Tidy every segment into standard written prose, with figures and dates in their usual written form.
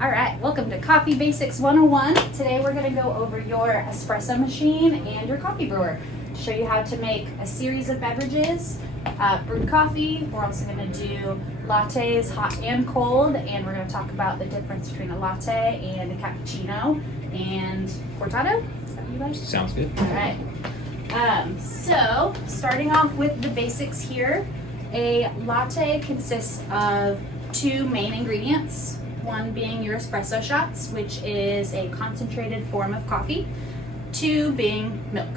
All right, welcome to Coffee Basics 101. Today we're going to go over your espresso machine and your coffee brewer to show you how to make a series of beverages, brewed coffee. We're also going to do lattes, hot and cold, and we're going to talk about the difference between a latte and a cappuccino and cortado. Is that what you guys? Sounds good. All right. So starting off with the basics here, a latte consists of two main ingredients. One being your espresso shots, which is a concentrated form of coffee. Two being milk.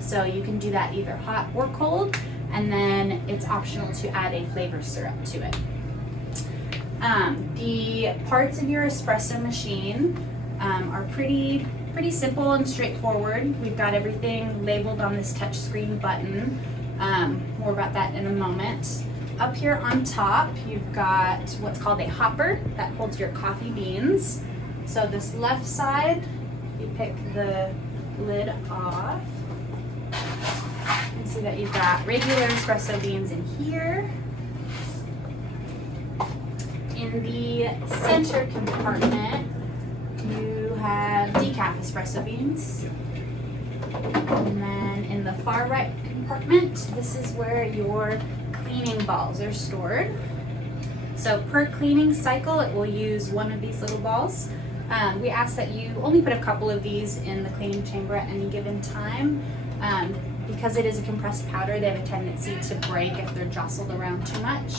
So you can do that either hot or cold, and then it's optional to add a flavor syrup to it. The parts of your espresso machine are pretty simple and straightforward. We've got everything labeled on this touchscreen button. More about that in a moment. Up here on top, you've got what's called a hopper that holds your coffee beans. So this left side, you pick the lid off. You can see that you've got regular espresso beans in here. In the center compartment, you have decaf espresso beans. And then in the far right compartment, this is where your cleaning balls are stored. So per cleaning cycle, it will use one of these little balls. We ask that you only put a couple of these in the cleaning chamber at any given time. Because it is a compressed powder, they have a tendency to break if they're jostled around too much.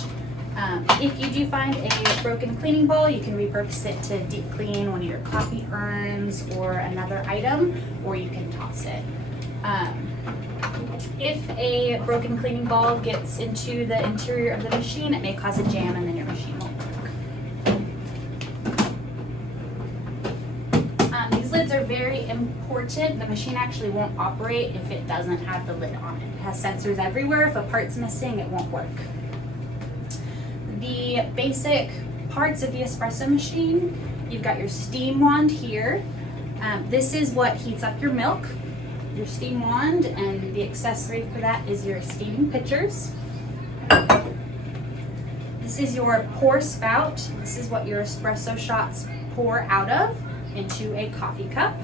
If you do find a broken cleaning ball, you can repurpose it to deep clean one of your coffee urns or another item, or you can toss it. If a broken cleaning ball gets into the interior of the machine, it may cause a jam and then your machine won't work. These lids are very important. The machine actually won't operate if it doesn't have the lid on it. It has sensors everywhere. If a part's missing, it won't work. The basic parts of the espresso machine, you've got your steam wand here. This is what heats up your milk. Your steam wand, and the accessory for that is your steaming pitchers. This is your pour spout. This is what your espresso shots pour out of into a coffee cup.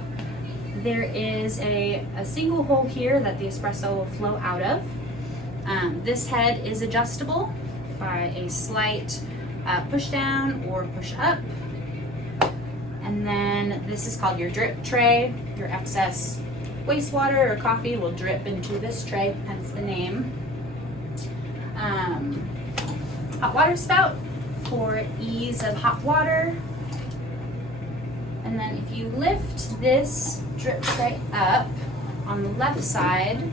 There is a single hole here that the espresso will flow out of. This head is adjustable by a slight push down or push up. And then this is called your drip tray. Your excess wastewater or coffee will drip into this tray, hence the name. Hot water spout for ease of hot water. And then if you lift this drip tray up on the left side,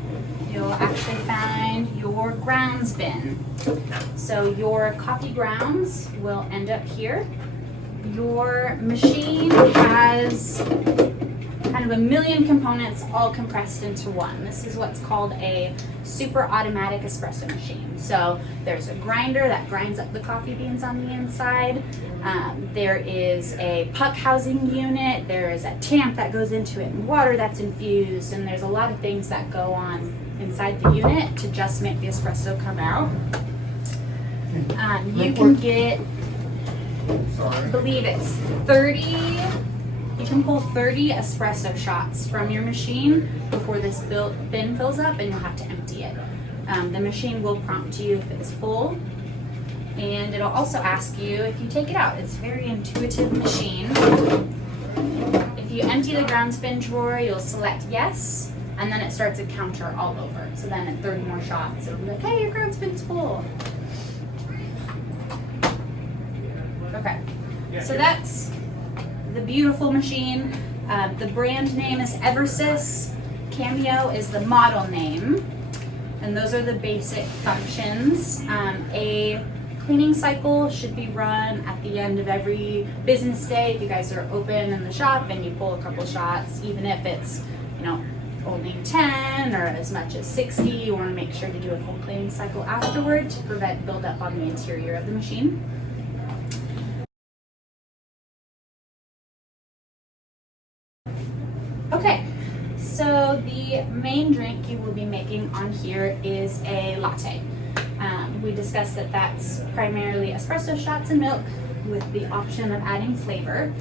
you'll actually find your grounds bin. So your coffee grounds will end up here. Your machine has kind of a million components all compressed into one. This is what's called a super automatic espresso machine. So there's a grinder that grinds up the coffee beans on the inside. There is a puck housing unit. There is a tamp that goes into it and water that's infused. And there's a lot of things that go on inside the unit to just make the espresso come out. You can get, I believe it's 30. You can pull 30 espresso shots from your machine before this bin fills up, and you'll have to empty it. The machine will prompt you if it's full, and it'll also ask you if you take it out. It's a very intuitive machine. If you empty the grounds bin drawer, you'll select yes, and then it starts a counter all over. So then at 30 more shots, it'll be like, hey, your grounds bin's full. Okay, so that's the beautiful machine. The brand name is Eversys. Cameo is the model name. And those are the basic functions. A cleaning cycle should be run at the end of every business day. If you guys are open in the shop and you pull a couple shots, even if it's, only 10 or as much as 60, you want to make sure to do a full cleaning cycle afterward to prevent buildup on the interior of the machine. Okay, so the main drink you will be making on here is a latte. We discussed that that's primarily espresso shots and milk. with the option of adding flavor.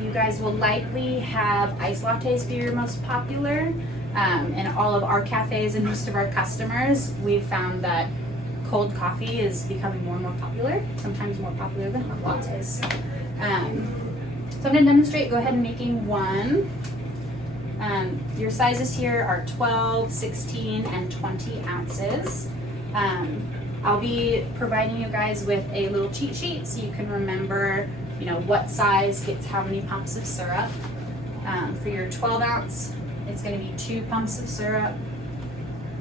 You guys will likely have iced lattes be your most popular. In all of our cafes and most of our customers, we've found that cold coffee is becoming more and more popular, sometimes more popular than hot lattes. So I'm going to demonstrate. Go ahead and making one. Your sizes here are 12, 16, and 20 ounces. I'll be providing you guys with a little cheat sheet so you can remember, what size gets how many pumps of syrup. For your 12 ounce, it's going to be 2 pumps of syrup,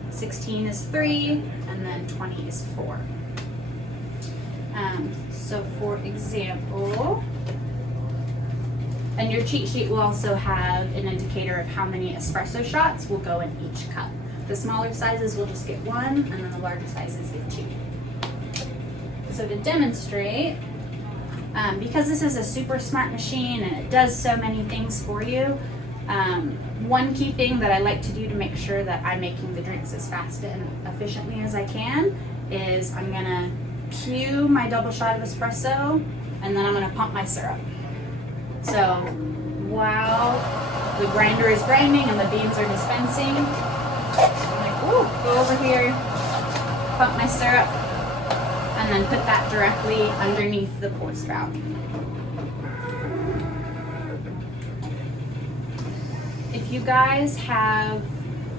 16 is 3, and then 20 is 4. So for example, and your cheat sheet will also have an indicator of how many espresso shots will go in each cup. The smaller sizes will just get 1, and then the larger sizes get 2. So to demonstrate, because this is a super smart machine and it does so many things for you, one key thing that I like to do to make sure that I'm making the drinks as fast and efficiently as I can is I'm gonna cue my double shot of espresso, and then I'm gonna pump my syrup. So while the grinder is grinding and the beans are dispensing, I'm like, ooh, go over here, pump my syrup, and then put that directly underneath the pour spout. If you guys have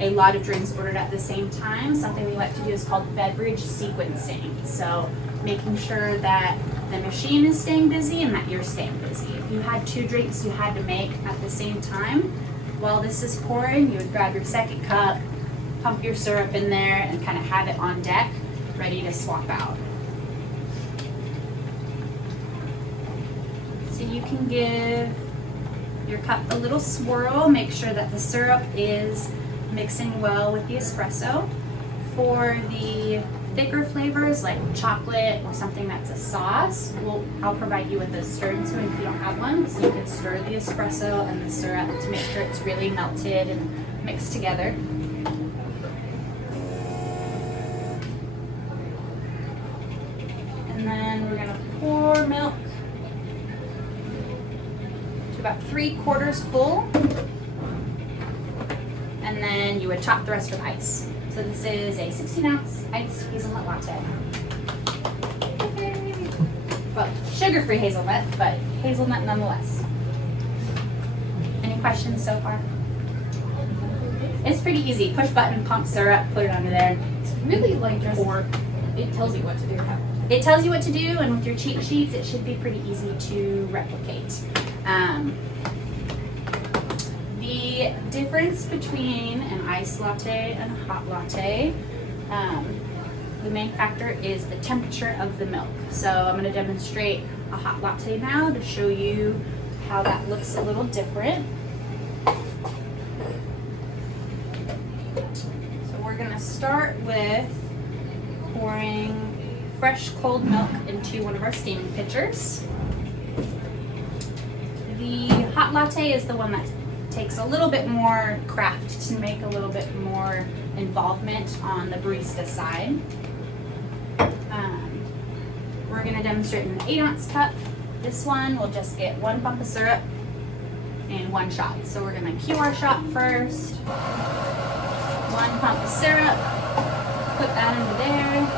a lot of drinks ordered at the same time, something we like to do is called beverage sequencing. So making sure that the machine is staying busy and that you're staying busy. If you had 2 drinks you had to make at the same time, while this is pouring, you would grab your second cup, pump your syrup in there, and kind of have it on deck, ready to swap out. So you can give your cup a little swirl, make sure that the syrup is mixing well with the espresso. For the thicker flavors like chocolate or something that's a sauce, I'll provide you with a stirring spoon if you don't have one, so you can stir the espresso and the syrup to make sure it's really melted and mixed together. And then we're gonna pour milk to about 3/4 full, and then you would top the rest with ice. So this is a 16-ounce iced hazelnut latte. Well, sugar-free hazelnut, but hazelnut nonetheless. Any questions so far? It's pretty easy. Push button, pump syrup, put it under there. It's really like just, it tells you what to do. It tells you what to do, and with your cheat sheets, it should be pretty easy to replicate. The difference between an iced latte and a hot latte, the main factor is the temperature of the milk. So I'm going to demonstrate a hot latte now to show you how that looks a little different. So we're going to start with pouring fresh cold milk into one of our steaming pitchers. The hot latte is the one that takes a little bit more craft to make, a little bit more involvement on the barista side. We're going to demonstrate in an 8-ounce cup. This one will just get 1 pump of syrup and 1 shot. So we're going to cue our shot first. 1 pump of syrup, put that into there.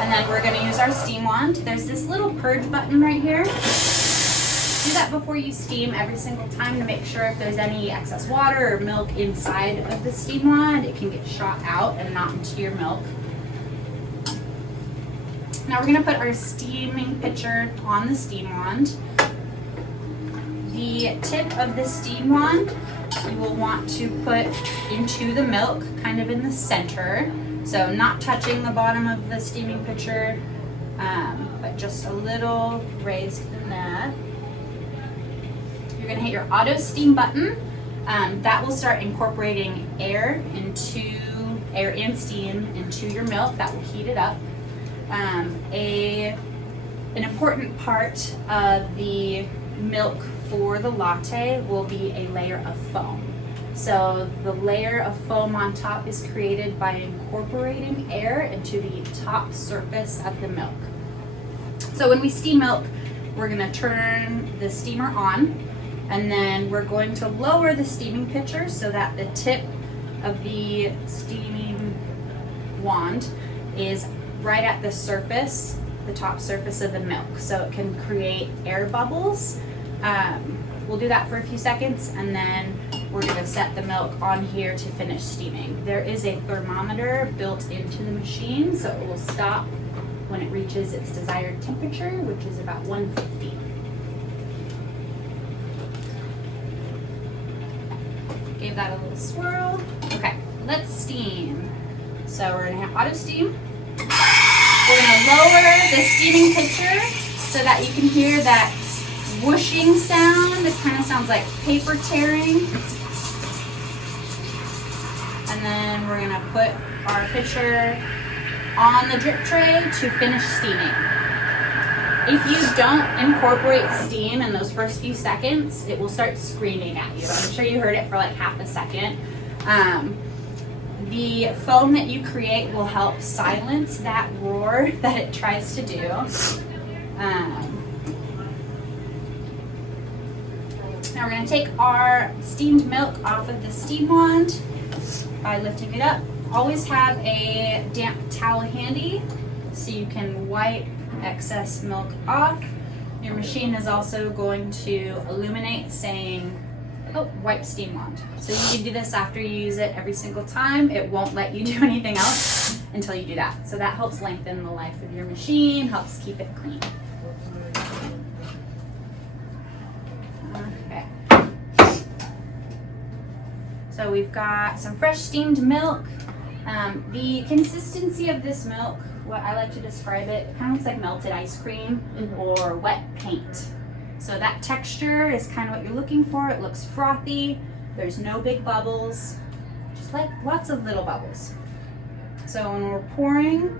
And then we're going to use our steam wand. There's this little purge button right here. Do that before you steam every single time to make sure if there's any excess water or milk inside of the steam wand, it can get shot out and not into your milk. Now we're going to put our steaming pitcher on the steam wand. The tip of the steam wand you will want to put into the milk, kind of in the center. So not touching the bottom of the steaming pitcher, but just a little raised in that. You're going to hit your auto steam button. That will start incorporating air and steam into your milk. That will heat it up. An important part of the milk for the latte will be a layer of foam. So the layer of foam on top is created by incorporating air into the top surface of the milk. So when we steam milk, we're going to turn the steamer on, and then we're going to lower the steaming pitcher so that the tip of the steaming wand is right at the surface, the top surface of the milk, so it can create air bubbles. We'll do that for a few seconds, and then we're going to set the milk on here to finish steaming. There is a thermometer built into the machine, so it will stop when it reaches its desired temperature, which is about 150. Gave that a little swirl. Okay, let's steam. So we're gonna have auto steam. We're gonna lower the steaming pitcher so that you can hear that whooshing sound. It kind of sounds like paper tearing. And then we're gonna put our pitcher on the drip tray to finish steaming. If you don't incorporate steam in those first few seconds, it will start screaming at you. I'm sure you heard it for like half a second. The foam that you create will help silence that roar that it tries to do. Now we're going to take our steamed milk off of the steam wand by lifting it up. Always have a damp towel handy so you can wipe excess milk off. Your machine is also going to illuminate saying, oh, wipe steam wand. So you can do this after you use it every single time. It won't let you do anything else until you do that. So that helps lengthen the life of your machine, helps keep it clean. Okay. So we've got some fresh steamed milk. The consistency of this milk, what I like to describe it, kind of looks like melted ice cream or wet paint. So that texture is kind of what you're looking for. It looks frothy. There's no big bubbles, just like lots of little bubbles. So when we're pouring,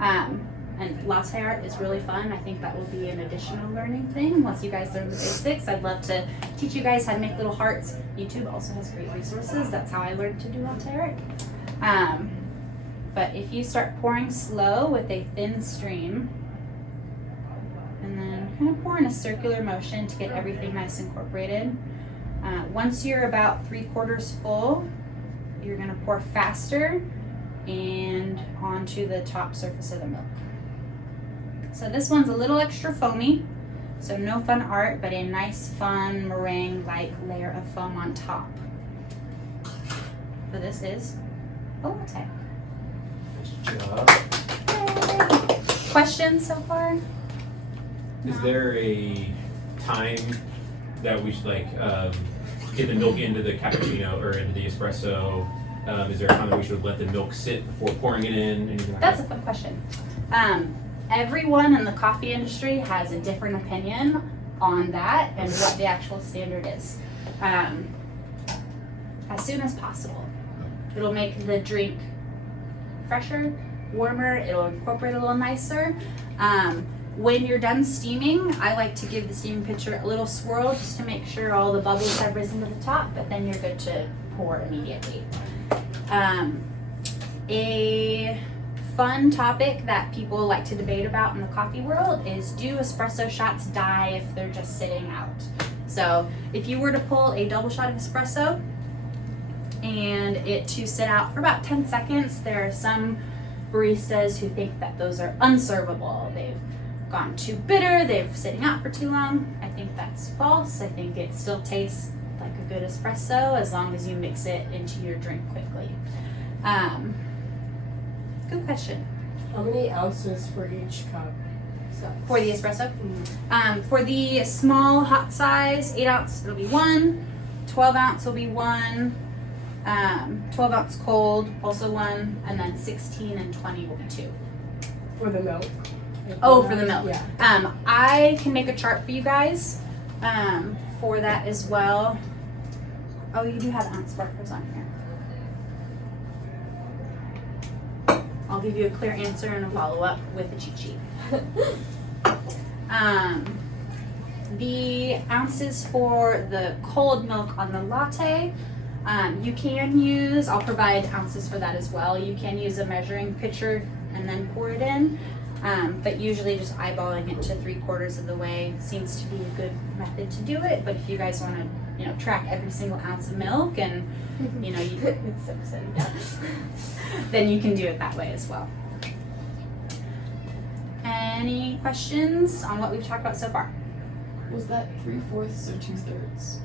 and latte art is really fun. I think that will be an additional learning thing once you guys learn the basics. I'd love to teach you guys how to make little hearts. YouTube also has great resources. That's how I learned to do latte art. But if you start pouring slow with a thin stream, and then kind of pour in a circular motion to get everything nice and incorporated. Once you're about 3/4 full, you're going to pour faster and onto the top surface of the milk. So this one's a little extra foamy, so no fun art, but a nice fun meringue-like layer of foam on top. So this is a latte. Nice job. Questions so far? Is there a time that we should get the milk into the cappuccino or into the espresso? Is there a time that we should let the milk sit before pouring it in? Anything like That's that? a fun question. Everyone in the coffee industry has a different opinion on that and what the actual standard is. As soon as possible. It'll make the drink fresher, warmer, it'll incorporate a little nicer. When you're done steaming, I like to give the steaming pitcher a little swirl just to make sure all the bubbles have risen to the top, but then you're good to pour immediately. A fun topic that people like to debate about in the coffee world is, do espresso shots die if they're just sitting out? So if you were to pull a double shot of espresso and it to sit out for about 10 seconds, there are some baristas who think that those are unservable. They've gone too bitter, they're sitting out for too long. I think that's false. I think it still tastes like a good espresso as long as you mix it into your drink quickly. Good question. How many ounces for each cup? For the espresso? For the small hot size, 8 ounce, it'll be 1. 12 ounce will be 1. 12 ounce cold, also 1. And then 16 and 20 will be 2. For the milk? Oh, for the milk. Yeah. I can make a chart for you guys for that as well. Oh, you do have ounce markers on here. I'll give you a clear answer and a follow-up with a cheat sheet. The ounces for the cold milk on the latte, You can use, I'll provide ounces for that as well. You can use a measuring pitcher and then pour it in. But usually just eyeballing it to 3/4 of the way seems to be a good method to do it. But if you guys want to, track every single ounce of milk and, you It's so exciting. then you can do it that way as well. Any questions on what we've talked about so far? Was that 3/4 or 2/3?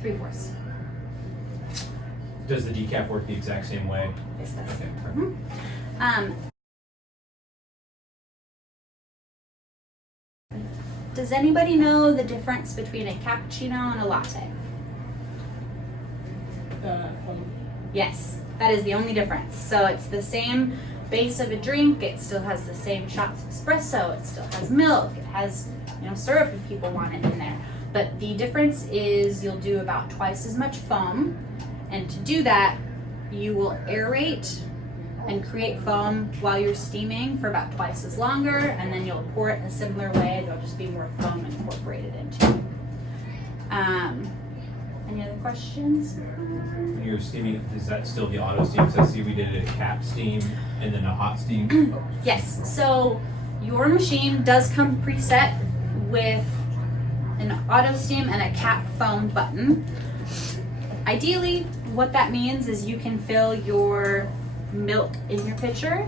3/4. Does the decaf work the exact same way? Yes, that's Okay, it. perfect. Does anybody know the difference between a cappuccino and a latte? Yes, that is the only difference. So it's the same base of a drink. It still has the same shots of espresso. It still has milk. It has, syrup if people want it in there. But the difference is you'll do about twice as much foam. And to do that, you will aerate and create foam while you're steaming for about twice as longer. And then you'll pour it in a similar way. There'll just be more foam incorporated into it. Any other questions? When you're steaming, is that still the auto steam? Because I see we did a cap steam and then a hot steam. Yes, so your machine does come preset with an auto steam and a cap foam button. Ideally, what that means is you can fill your milk in your pitcher,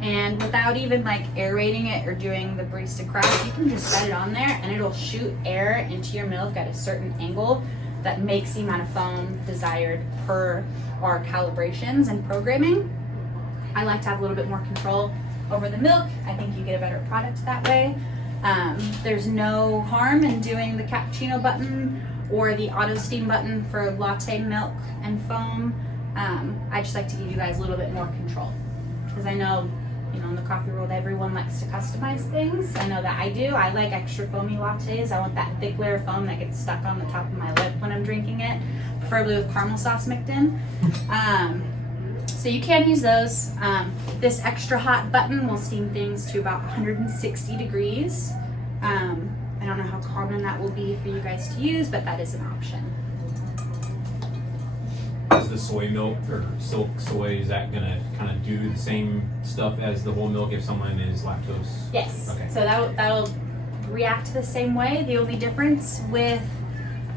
and without even aerating it or doing the barista craft, you can just set it on there and it'll shoot air into your milk at a certain angle that makes the amount of foam desired per our calibrations and programming. I like to have a little bit more control over the milk. I think you get a better product that way. There's no harm in doing the cappuccino button or the auto steam button for latte milk and foam. I just like to give you guys a little bit more control, because I know, in the coffee world, everyone likes to customize things. I know that I do. I like extra foamy lattes. I want that thick layer of foam that gets stuck on the top of my lip when I'm drinking it, preferably with caramel sauce mixed in. So you can use those. This extra hot button will steam things to about 160 degrees. I don't know how common that will be for you guys to use, but that is an option. Is the soy milk or silk soy, is that gonna kind of do the same stuff as the whole milk if someone is lactose? Yes. Okay. So that'll react the same way. The only difference with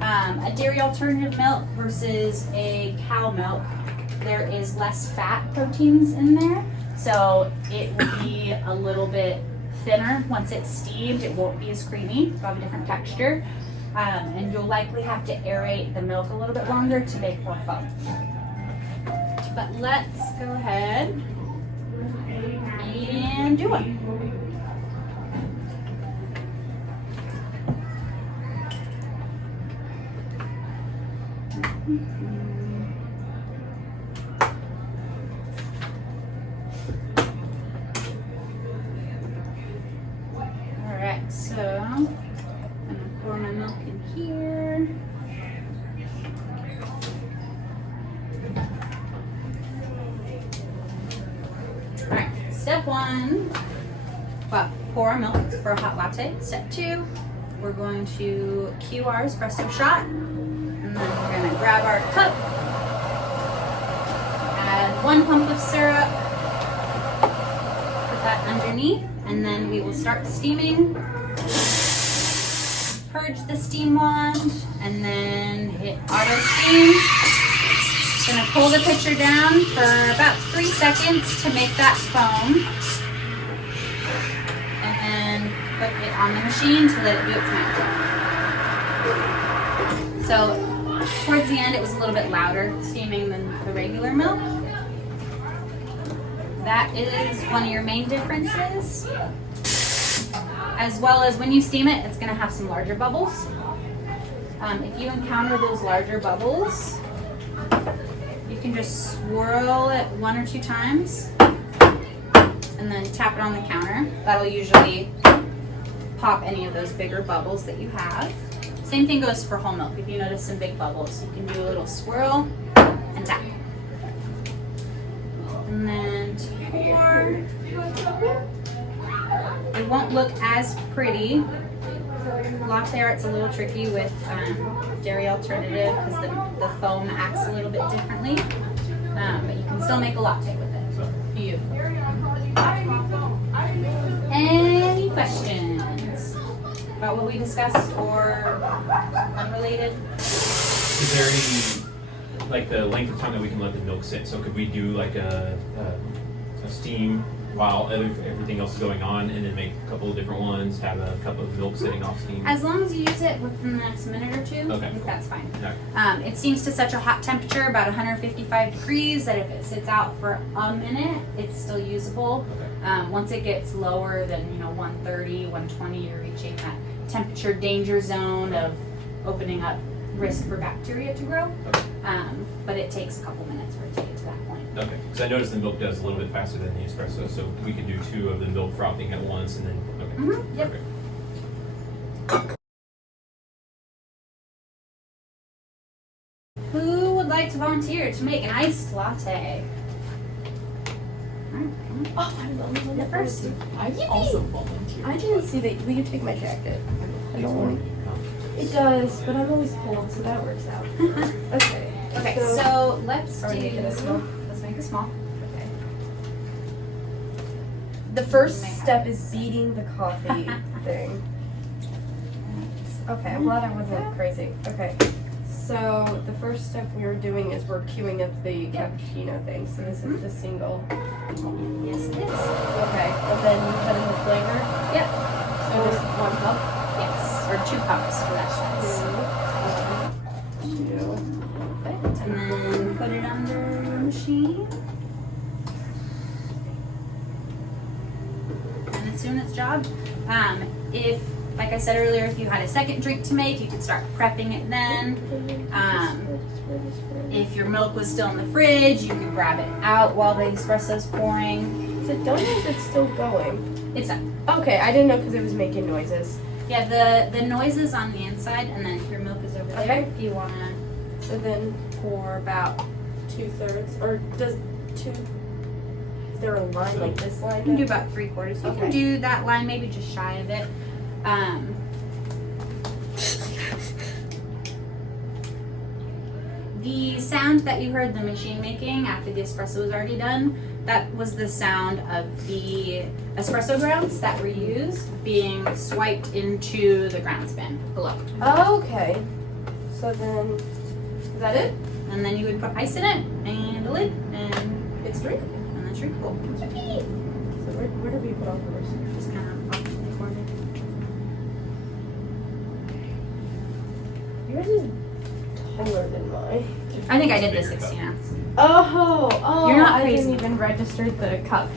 a dairy alternative milk versus a cow milk, there is less fat proteins in there. So it will be a little bit thinner once it's steamed. It won't be as creamy. It'll have a different texture. And you'll likely have to aerate the milk a little bit longer to make more foam. But let's go ahead and do one. All right, so I'm gonna pour my milk in here. All right, step one, pour our milk for a hot latte. Step two, we're going to cue our espresso shot. And then we're gonna grab our cup, add 1 pump of syrup, put that underneath, and then we will start steaming. Purge the steam wand, and then hit auto steam. Gonna pull the pitcher down for about 3 seconds to make that foam. And then put it on the machine to let it do its magic. So towards the end, it was a little bit louder steaming than the regular milk. That is one of your main differences. As well as when you steam it, it's gonna have some larger bubbles. If you encounter those larger bubbles, you can just swirl it 1 or 2 times and then tap it on the counter. That'll usually pop any of those bigger bubbles that you have. Same thing goes for whole milk. If you notice some big bubbles, you can do a little swirl and tap. And then to pour. It won't look as pretty latte art's a little tricky with dairy alternative because the foam acts a little bit differently. But you can still make a latte with it. So, Beautiful. Any questions about what we discussed or unrelated? is there any, like the length of time that we can let the milk sit? So could we do like a steam while everything else is going on, and then make a couple of different ones, have a cup of milk sitting off steam? As long as you use it within the next minute or two, Okay. I think that's fine. Okay. It steams to such a hot temperature, about 155 degrees, that if it sits out for a minute, it's still usable. Okay. Once it gets lower than 130, 120, you're reaching that temperature danger zone of opening up risk for bacteria to grow. Okay. But it takes a couple minutes for it to get to that point. Okay, because I noticed the milk does a little bit faster than the espresso, so we could do 2 of the milk frothing at once, and then, okay. Mhm, yep. Perfect. Who would like to volunteer to make an iced latte? Alright, Oh, I love you're first. I also volunteer. I didn't see that. Will you take my jacket? I don't want it. Does, but I'm always cold, so that works out. Okay. Okay, so let's Are we do. making a small? Let's make a small. Okay. The first step is beating the coffee thing. Okay, I'm glad I wasn't crazy. Okay. So the first step we were doing is we're queuing up the cappuccino thing. So this is the single. Yes, it is. Okay, and then you put in the flavor. Yep. So just 1 cup. Yes, or 2 cups for that size. 2. Perfect. And then put it under your machine. And it's doing its job. If, like I said earlier, if you had a second drink to make, you could start prepping it then. If your milk was still in the fridge, you could grab it out while the espresso's pouring. Is it done or is it still going? It's done. Okay, I didn't know because it was making noises. Yeah, the noise is on the inside, and then your milk is over there. Okay. If you want to So then pour about, 2/3, or does 2? Is there a line like this line? you can do about 3/4. You can Okay. do that line, maybe just shy of it. The sound that you heard the machine making after the espresso was already done, that was the sound of the espresso grounds that were used being swiped into the ground span below. Okay. So then, is that it? And then you would put ice in it and a lid, and It's drinkable. it's drinkable. So where do we put all the rest? Just kind of off in the corner. Yours is taller than mine. I think I did the Bigger cup. 16 ounce. Oh, You're not I crazy. didn't even register the cup.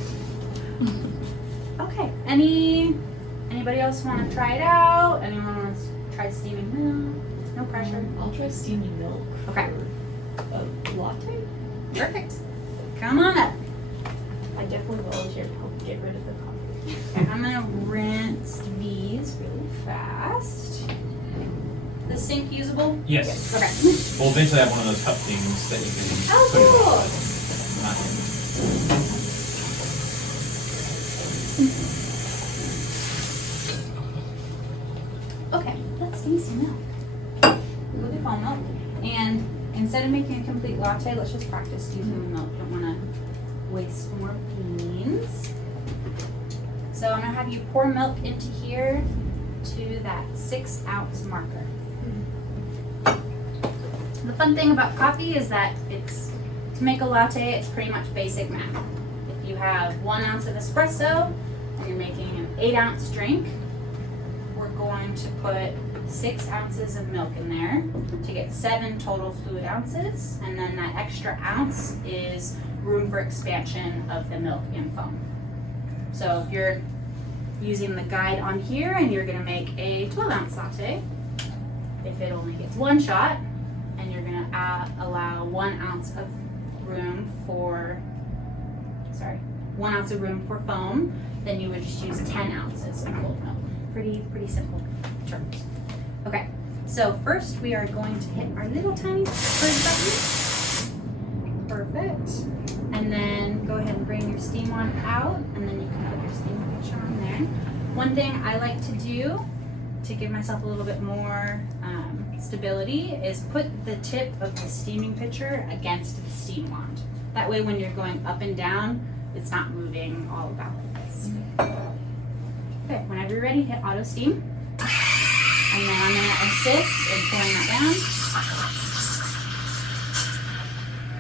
Okay. Anybody else want to try it out? Anyone wants to try steaming milk? No pressure. I'll try steaming milk. Okay. For a latte. Perfect. Come on up. I definitely volunteer to help get rid of the coffee. Okay, I'm gonna rinse these really fast. The sink usable? Yes. Okay. We'll eventually have one of those cup things that you can Oh, put it cool. on. Not- Okay, let's steam some milk. Look at foam milk. And instead of making a complete latte, let's just practice using the milk. Don't want to waste more beans. So I'm gonna have you pour milk into here to that 6 ounce marker. The fun thing about coffee is that to make a latte, it's pretty much basic math. If you have 1 ounce of espresso and you're making an 8 ounce drink, we're going to put 6 ounces of milk in there to get 7 total fluid ounces, and then that extra ounce is room for expansion of the milk in foam. So if you're using the guide on here and you're gonna make a 12 ounce latte, if it only gets 1 shot and you're gonna allow 1 ounce of room for, 1 ounce of room for foam, then you would just use 10 ounces of cold milk. Pretty simple terms. Okay, so first we are going to hit our little tiny purge button. Perfect. And then go ahead and bring your steam wand out, and then you can put your steam pitcher on there. One thing I like to do to to give myself a little bit more stability is put the tip of the steaming pitcher against the steam wand. That way when you're going up and down, it's not moving all about this. Okay, whenever you're ready, hit auto steam. And then I'm gonna assist in pouring that down.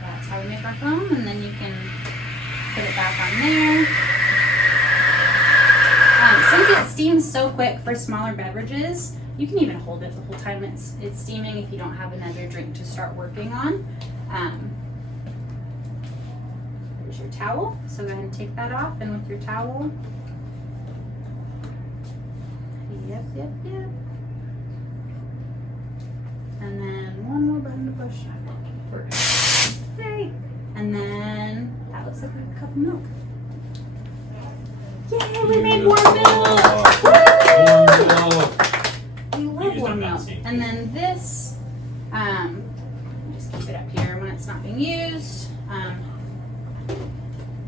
That's how we make our foam, and then you can put it back on there. Since it steams so quick for smaller beverages, you can even hold it the whole time it's steaming if you don't have another drink to start working on. Here's your towel, so go ahead and take that off, and with your towel, yep. And then one more button to push. Okay. And then that looks like a cup of milk. Yay, we made warm milk! Woo! We love warm milk. And then this, just keep it up here when it's not being used.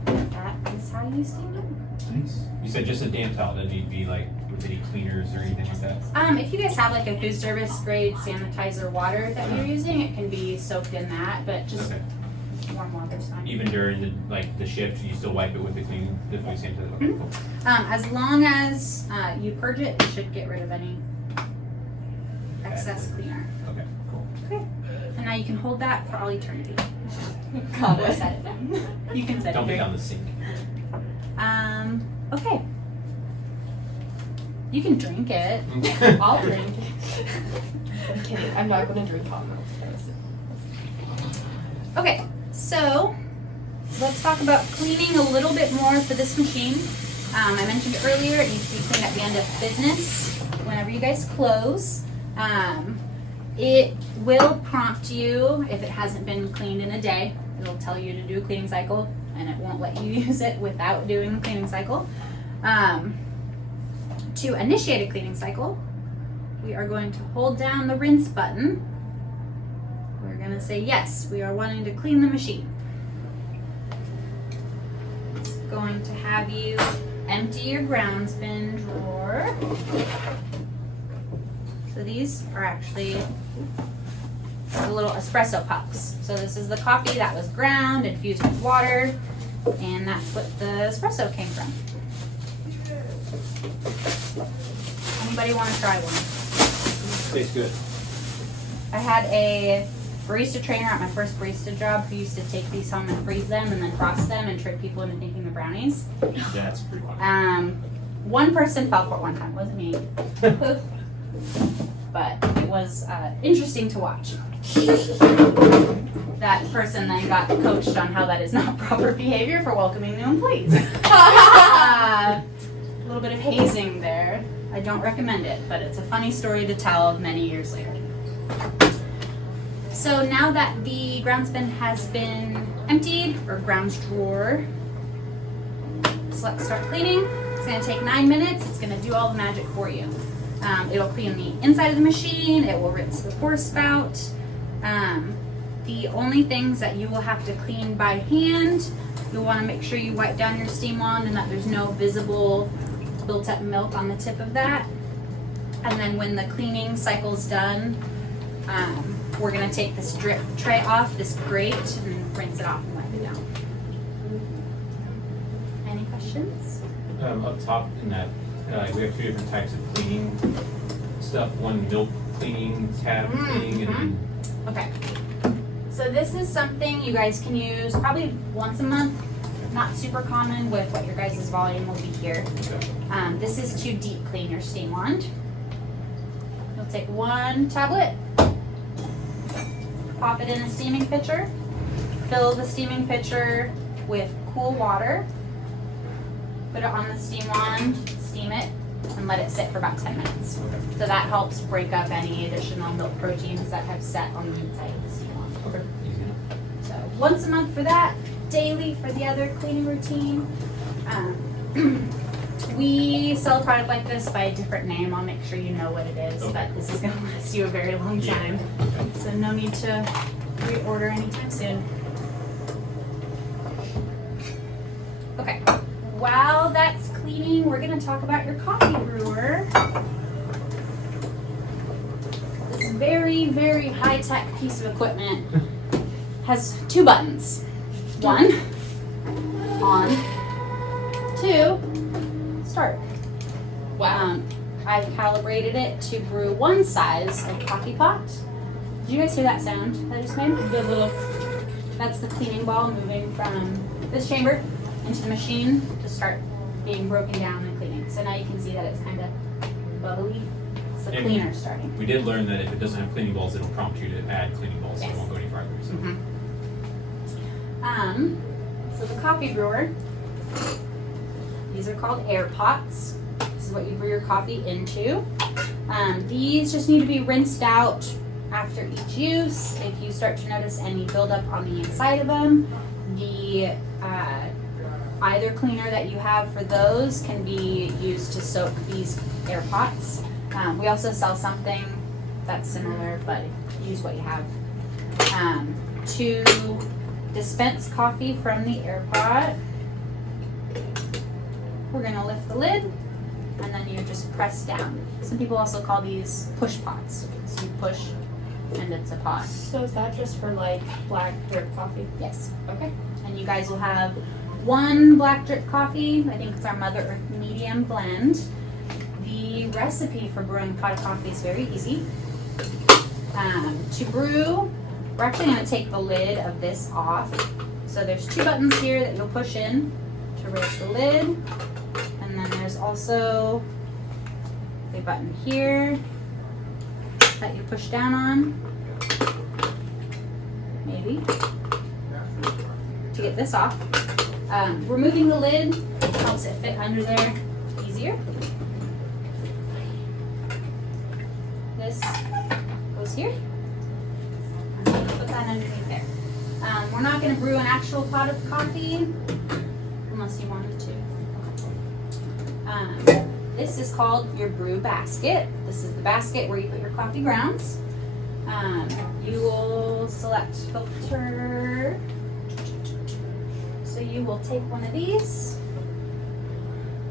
That is how you steam milk. Nice. You said just a damp towel. Doesn't need to be like with any cleaners or anything like that? If you guys have like a food service grade sanitizer water that you're using, it can be soaked in that, but just warm water's fine. Even during the shift, you still wipe it with the food sanitizer? Okay, cool. As long as you purge it, it should get rid of any excess cleaner. Okay, cool. Okay. And now you can hold that for all eternity. Got Or it. set it down. You can set Don't it be here. on the sink. Okay. You can drink it. I'll drink it. I'm kidding. I'm not going to drink hot milk. Okay, so let's talk about cleaning a little bit more for this machine. I mentioned earlier it needs to be cleaned at the end of business whenever you guys close. It will prompt you if it hasn't been cleaned in a day. It'll tell you to do a cleaning cycle, and it won't let you use it without doing a cleaning cycle. To initiate a cleaning cycle, we are going to hold down the rinse button. We're going to say yes, we are wanting to clean the machine. It's going to have you empty your grounds bin drawer. So these are actually the little espresso pucks. So this is the coffee that was ground, infused with water, and that's what the espresso came from. Anybody want to try one? Tastes good. I had a barista trainer at my first barista job who used to take these home and freeze them and then frost them and trick people into thinking they're brownies. That's pretty fun. One person fell for it one time, it wasn't me. But it was interesting to watch. That person then got coached on how that is not proper behavior for welcoming new employees. A little bit of hazing there. I don't recommend it, but it's a funny story to tell many years later. So now that the grounds bin has been emptied, or grounds drawer, let's start cleaning. It's going to take 9 minutes. It's going to do all the magic for you. It'll clean the inside of the machine. It will rinse the pour spout. The only things that you will have to clean by hand, you'll want to make sure you wipe down your steam wand and that there's no visible built up milk on the tip of that. And then when the cleaning cycle's done, we're going to take this drip tray off, this grate, and rinse it off and wipe it down. Any questions? Up top in that, we have 2 different types of cleaning stuff. One milk cleaning, tab cleaning, and then Okay. So this is something you guys can use probably once a month. Not super common with what your guys' volume will be here. This is to deep clean your steam wand. You'll take 1 tablet, pop it in a steaming pitcher, fill the steaming pitcher with cool water, put it on the steam wand, steam it, and let it sit for about 10 minutes. So that helps break up any additional milk proteins that have set on the inside of the steam wand. okay, easy enough. So once a month for that, daily for the other cleaning routine. We sell a product like this by a different name. I'll make sure you know what it is, but this is going to last you a very long time. So no need to reorder anytime soon. Okay, while that's cleaning, we're going to talk about your coffee brewer. very, very high-tech piece of equipment has 2 buttons. 1, on, 2, start. Wow. I calibrated it to brew 1 size of coffee pot. Did you guys hear that sound that I just made? The little. That's the cleaning ball moving from this chamber into the machine to start being broken down and cleaning. So now you can see that it's kind of bubbly. It's the And cleaner starting. We did learn that if it doesn't have cleaning balls, it'll prompt you to add cleaning balls, so Yes. it won't go any farther. So. So the coffee brewer, these are called air pots. This is what you brew your coffee into. These just need to be rinsed out after each use. If you start to notice any buildup on the inside of them, the either cleaner that you have for those can be used to soak these air pots. We also sell something that's similar, but use what you have. To dispense coffee from the air pot, we're going to lift the lid and then you just press down. Some people also call these push pots. So you push and it's a pot. So is that just for like black drip coffee? Yes. Okay. And you guys will have 1 black drip coffee. I think it's our Mother Earth medium blend. The recipe for brewing pot of coffee is very easy. To brew, we're actually going to take the lid of this off. So there's 2 buttons here that you'll push in to raise the lid. And then there's also a button here that you push down on. Maybe. To get this off. Removing the lid helps it fit under there easier. This goes here. I'm going to put that underneath there. We're not going to brew an actual pot of coffee unless you wanted to. This is called your brew basket. This is the basket where you put your coffee grounds. You will select filter. So you will take one of these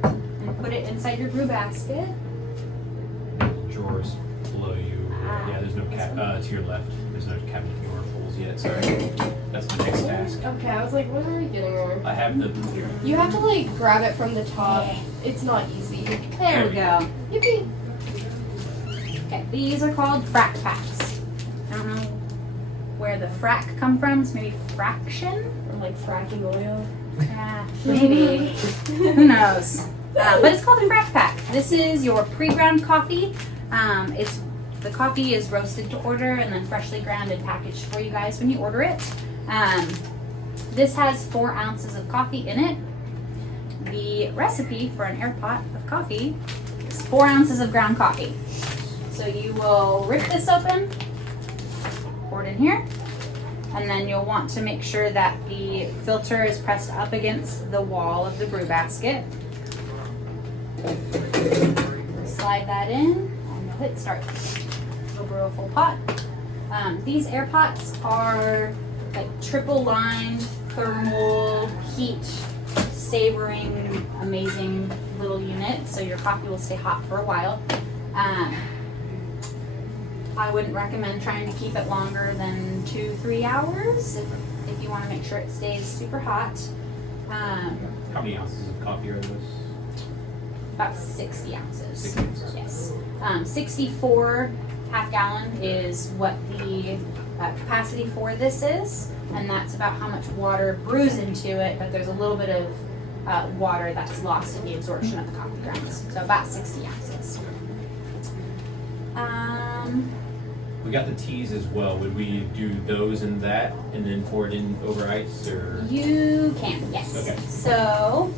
and put it inside your brew basket. Drawers below you. Yeah, there's no to your left. There's no cabinet drawer pulls yet. Sorry, that's the next task. Okay, I was like, when are we getting there? I have the. You have to like grab it from the top. It's not easy. There we go. Yippee! Okay, these are called frac packs. I don't know where the frac come from. It's maybe fraction? Or like fracking oil. Maybe. Who knows? But it's called a frac pack. This is your pre-ground coffee. The coffee is roasted to order and then freshly ground and packaged for you guys when you order it. This has 4 ounces of coffee in it. The recipe for an air pot of coffee is 4 ounces of ground coffee. So you will rip this open, pour it in here, and then you'll want to make sure that the filter is pressed up against the wall of the brew basket. Slide that in and you'll hit start. You'll brew a full pot. These air pots are like triple lined thermal heat savoring amazing little unit, so your coffee will stay hot for a while. I wouldn't recommend trying to keep it longer than 2-3 hours if you want to make sure it stays super hot. How many ounces of coffee are those? About 60 ounces. 60 ounces. Yes. 64 half gallon is what the capacity for this is, and that's about how much water brews into it, but there's a little bit of water that's lost in the absorption of the coffee grounds. So about 60 ounces. We got the teas as well. Would we do those in that and then pour it in over ice, or? You can, yes. Okay. So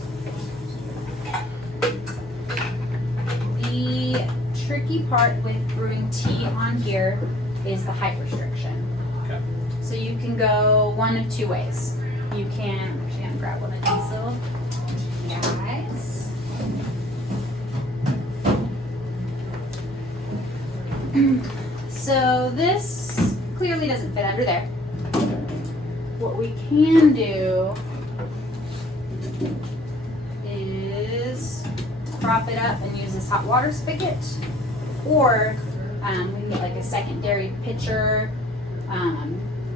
the tricky part with brewing tea on here is the height restriction. Okay. So you can go one of 2 ways. You can, I'm actually gonna grab one of these little guys. So this clearly doesn't fit under there. What we can do is prop it up and use this hot water spigot, or We can get like a secondary pitcher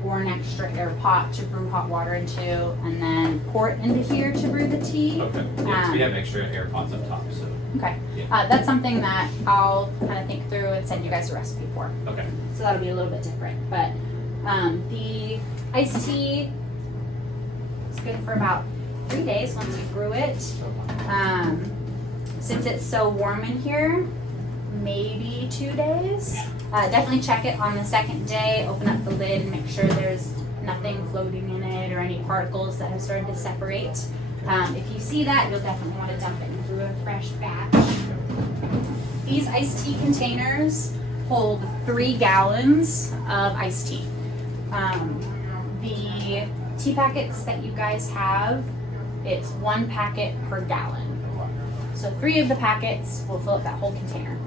or an extra air pot to brew hot water into, and then pour it into here to brew the tea. Okay. Yeah, so we have extra air pots up top, so. Okay. Yeah. That's something that I'll kind of think through and send you guys a recipe for. Okay. So that'll be a little bit different. But the iced tea is good for about 3 days once you brew it. Since it's so warm in here, maybe 2 days. Definitely check it on the second day, open up the lid and make sure there's nothing floating in it or any particles that have started to separate. If you see that, you'll definitely want to dump it into a fresh batch. These iced tea containers hold 3 gallons of iced tea. The tea packets that you guys have, it's 1 packet per gallon. So 3 of the packets will fill up that whole container.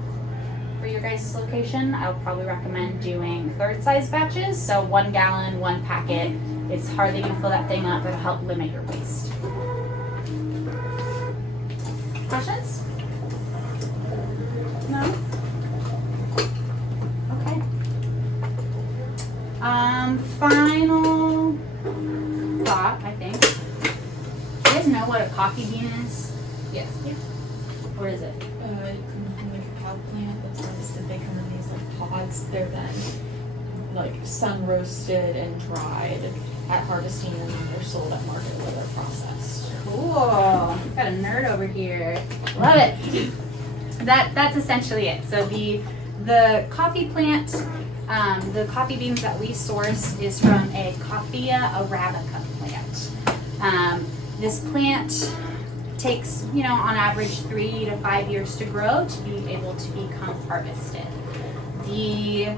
For your guys' location, I would probably recommend doing third size batches. So 1 gallon, 1 packet. It's hardly gonna fill that thing up. It'll help limit your waste. Questions? No? Okay. Final thought, I think. Do you guys know what a coffee bean is? Yeah. What is it? It comes from like a cacao plant that's harvested. They come in these like pods. They're then like sun roasted and dried at harvesting, and then they're sold at market where they're processed. Cool. We've got a nerd over here. Love it. That's essentially it. So the coffee plant, the coffee beans that we source is from a Coffea arabica plant. This plant takes, on average 3 to 5 years to grow to be able to become harvested. The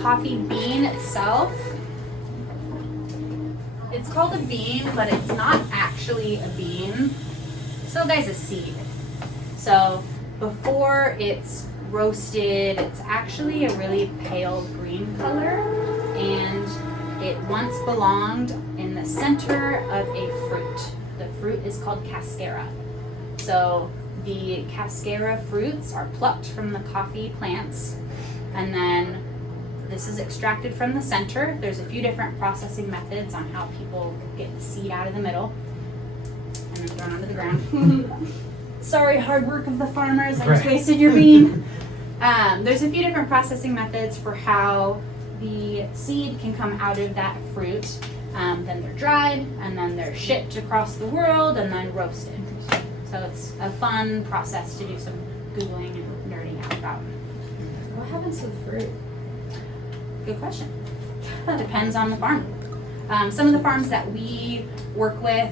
coffee bean itself, it's called a bean, but it's not actually a bean. It still is a seed. So before it's roasted, it's actually a really pale green color, and it once belonged in the center of a fruit. The fruit is called cascara. So the cascara fruits are plucked from the coffee plants, and then this is extracted from the center. There's a few different processing methods on how people get the seed out of the middle and then thrown onto the ground. Sorry, hard work of the farmers. I just wasted your bean. There's a few different processing methods for how the seed can come out of that fruit. Then they're dried, and then they're shipped across the world, and then roasted. So it's a fun process to do some Googling and nerding out about. What happens to the fruit? Good question. Depends on the farm. Some of the farms that we work with